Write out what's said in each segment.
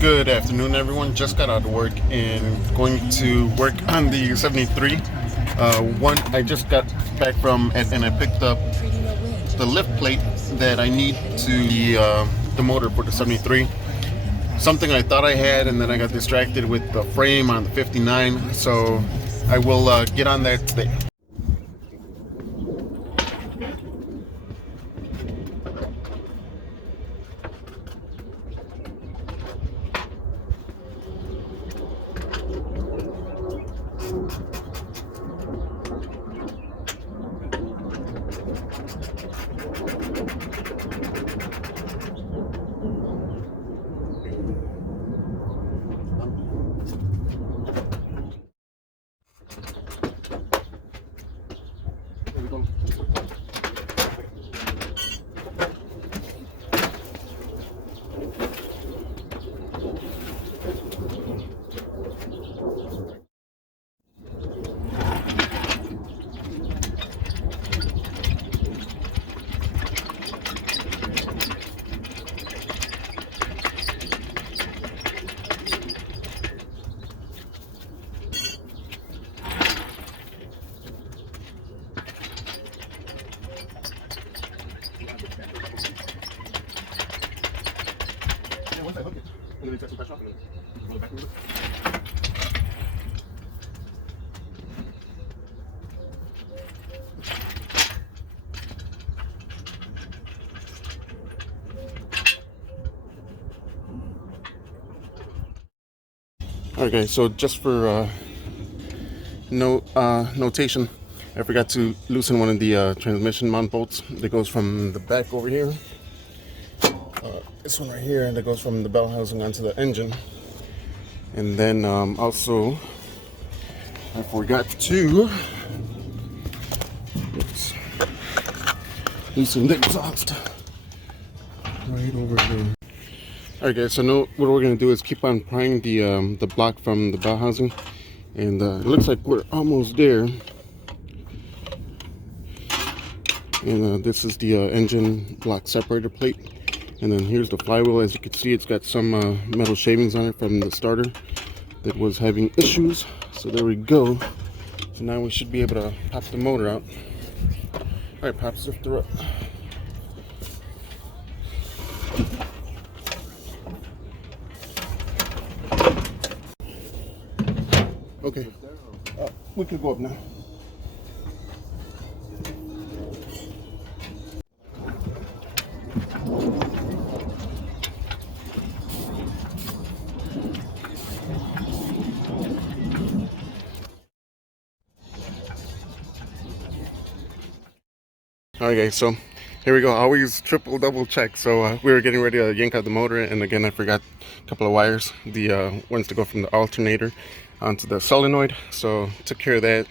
Good afternoon, everyone. Just got out of work and going to work on the 73. I just got back from and I picked up the lift plate that I need to the motor for the 73. Something I thought I had, and then I got distracted with the frame on the 59. So I will get on that today. Once I hook it, I'm going to take some pressure off and roll it back a little bit. Okay, so just for notation, I forgot to loosen one of the transmission mount bolts that goes from the back over here. This one right here, and that goes from the bell housing onto the engine. And then also, I forgot to loosen the exhaust right over here. Alright guys, so now what we're going to do is keep on prying the block from the bell housing. And it looks like we're almost there. And this is the engine block separator plate. And then here's the flywheel. As you can see, it's got some metal shavings on it from the starter that was having issues. So there we go. So now we should be able to pop the motor out. Alright, Pops, lift her up. Okay, we could go up now. Alright guys, so here we go. Always triple double check. So we were getting ready to yank out the motor, and again I forgot a couple of wires, the ones to go from the alternator onto the solenoid. So took care of that.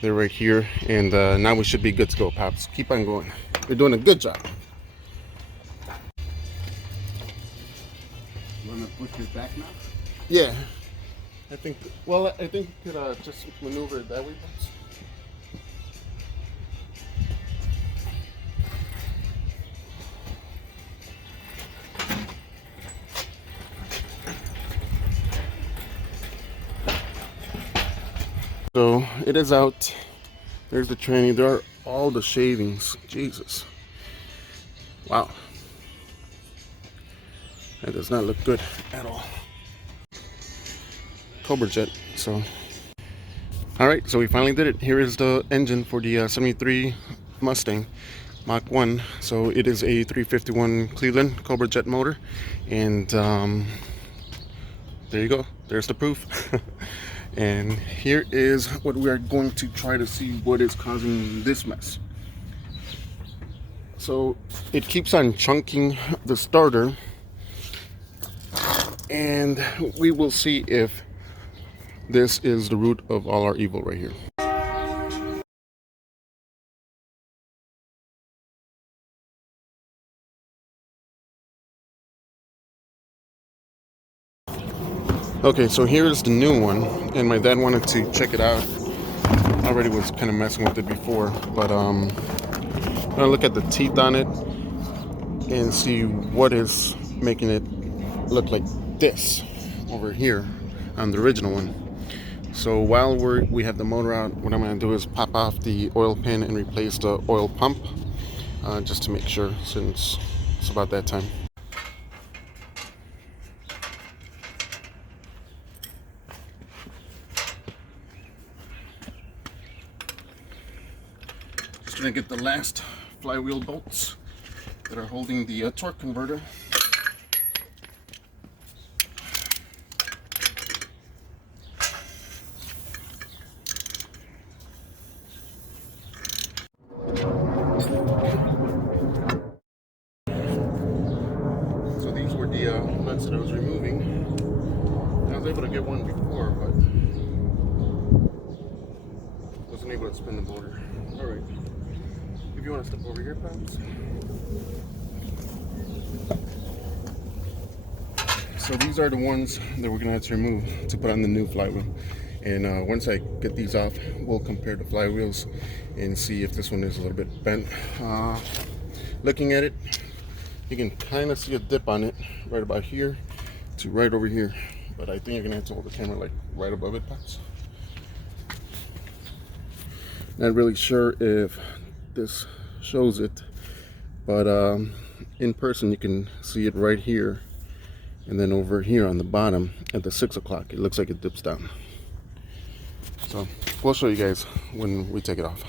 They're right here, and now we should be good to go, Pops. Keep on going. You're doing a good job. You want to push it back now? Yeah, I think you could just maneuver it that way, Pops. So it is out. There's the tranny. There are all the shavings. Jesus. Wow. That does not look good at all. Cobra Jet. So, alright, so we finally did it. Here is the engine for the 73 Mustang Mach1. So it is a 351 Cleveland Cobra Jet motor. And there you go. There's the proof. And here is what we are going to try to see what is causing this mess. So it keeps on chunking the starter, and we will see if this is the root of all our evil right here. Okay, so here's the new one, and my dad wanted to check it out. I already was kind of messing with it before, but I'm gonna look at the teeth on it and see what is making it look like this over here on the original one. So while we have the motor out, what I'm going to do is pop off the oil pan and replace the oil pump, just to make sure, since it's about that time. Just going to get the last flywheel bolts that are holding the torque converter. So these were the nuts that I was removing. I was able to get one before, but wasn't able to spin the motor. All right. If you want to step over here, Pops. So these are the ones that we're gonna have to remove to put on the new flywheel. And once I get these off, we'll compare the flywheels and see if this one is a little bit bent. Looking at it, you can kind of see a dip on it right about here to right over here. But I think you're gonna have to hold the camera like right above it, Pops. Not really sure if this shows it, but in person you can see it right here, and then over here on the bottom at the 6 o'clock it looks like it dips down. So we'll show you guys when we take it off.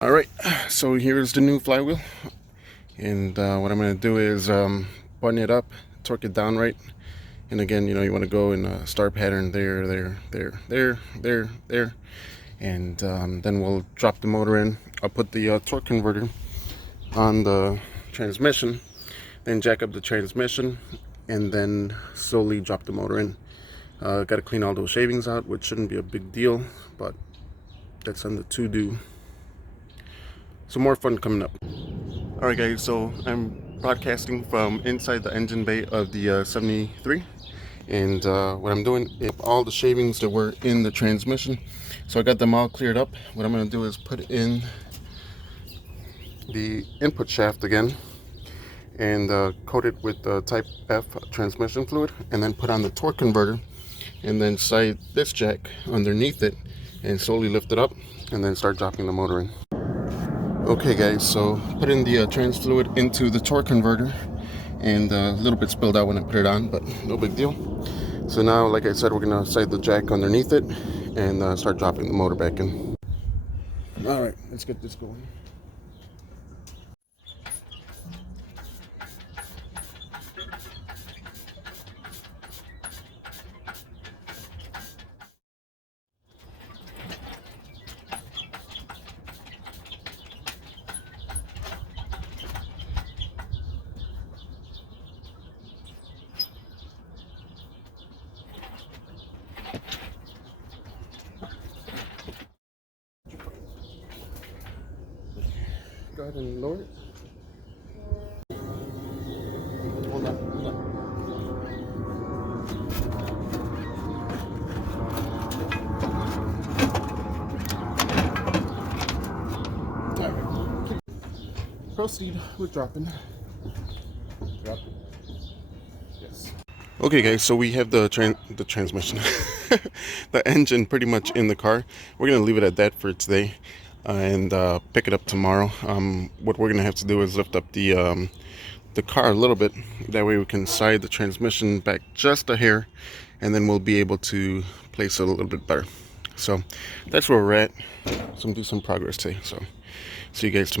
All right, so here's the new flywheel, and what I'm going to do is button it up, torque it down right, and again, you want to go in a star pattern there, and then we'll drop the motor in. I'll put the torque converter on the transmission, then jack up the transmission, and then slowly drop the motor in. Got to clean all those shavings out, which shouldn't be a big deal, but that's on the to-do. Some more fun coming up. All right, guys, so I'm broadcasting from inside the engine bay of the 73, and what I'm doing is all the shavings that were in the transmission. So I got them all cleared up. What I'm going to do is put in the input shaft again and coat it with the type F transmission fluid, and then put on the torque converter, and then slide this jack underneath it and slowly lift it up, and then start dropping the motor in. Okay, guys, so put in the trans fluid into the torque converter, and a little bit spilled out when I put it on, but no big deal. So now, like I said, we're gonna slide the jack underneath it and start dropping the motor back in. All right, let's get this going. Go ahead and lower it. Hold on, hold on. All right. Proceed with dropping. Drop it. Yes. Okay, guys, so we have the transmission, the engine pretty much in the car. We're gonna leave it at that for today, and pick it up tomorrow. What we're gonna have to do is lift up the car a little bit. That way we can side the transmission back just a hair, and then we'll be able to place it a little bit better. So that's where we're at. Some decent progress today. So see you guys tomorrow.